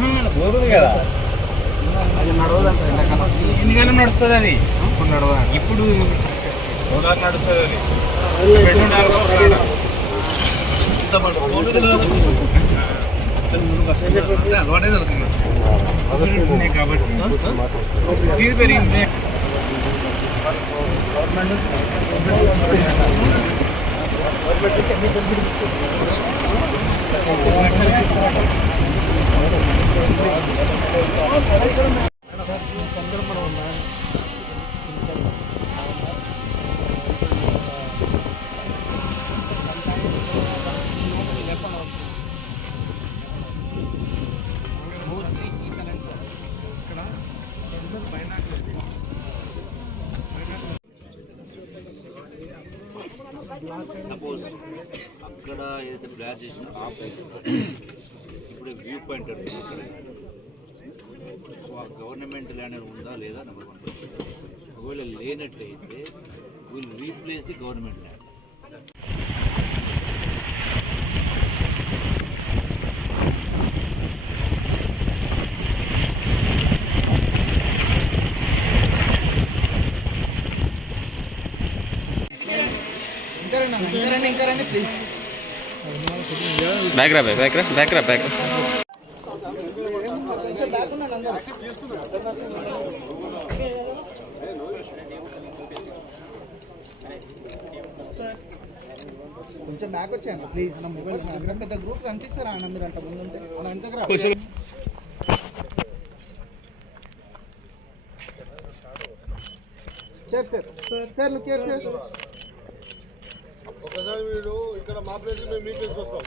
పోతుంది కదా. అది నడవదంట ఎన్నికైనా నడుస్తుంది అది? ఇప్పుడు నడవ ఇప్పుడు సోలార్ నడుస్తుంది అది. నాలుగు ప్రాణ. సపోజ్ అక్కడ ఏదైతే బ్లాక్ చేసిన ఆ ప్లేస్ ఇప్పుడు వ్యూ పాయింట్ అంటుంది అక్కడ సో ఆ గవర్నమెంట్ ల్యాండ్ ఉందా లేదా నెంబర్ వన్ ఒకవేళ లేనట్లయితే will replace the government land back రా బ్యాక్ రా బ్యాక్ రా బ్యాక్ రా. కొంచెం బ్యాక్ వచ్చాను ప్లీజ్ నా మొబైల్ పెద్ద గ్రూప్ కనిపిస్తారా? అన్న మీరు అంత ముందు ఉంటే. మన ఇంటికి రా. Sir sir sir look sir ఒకసారి వీడు ఇక్కడ మా ప్లేస్ మేము మీ ప్లేస్కి వస్తాం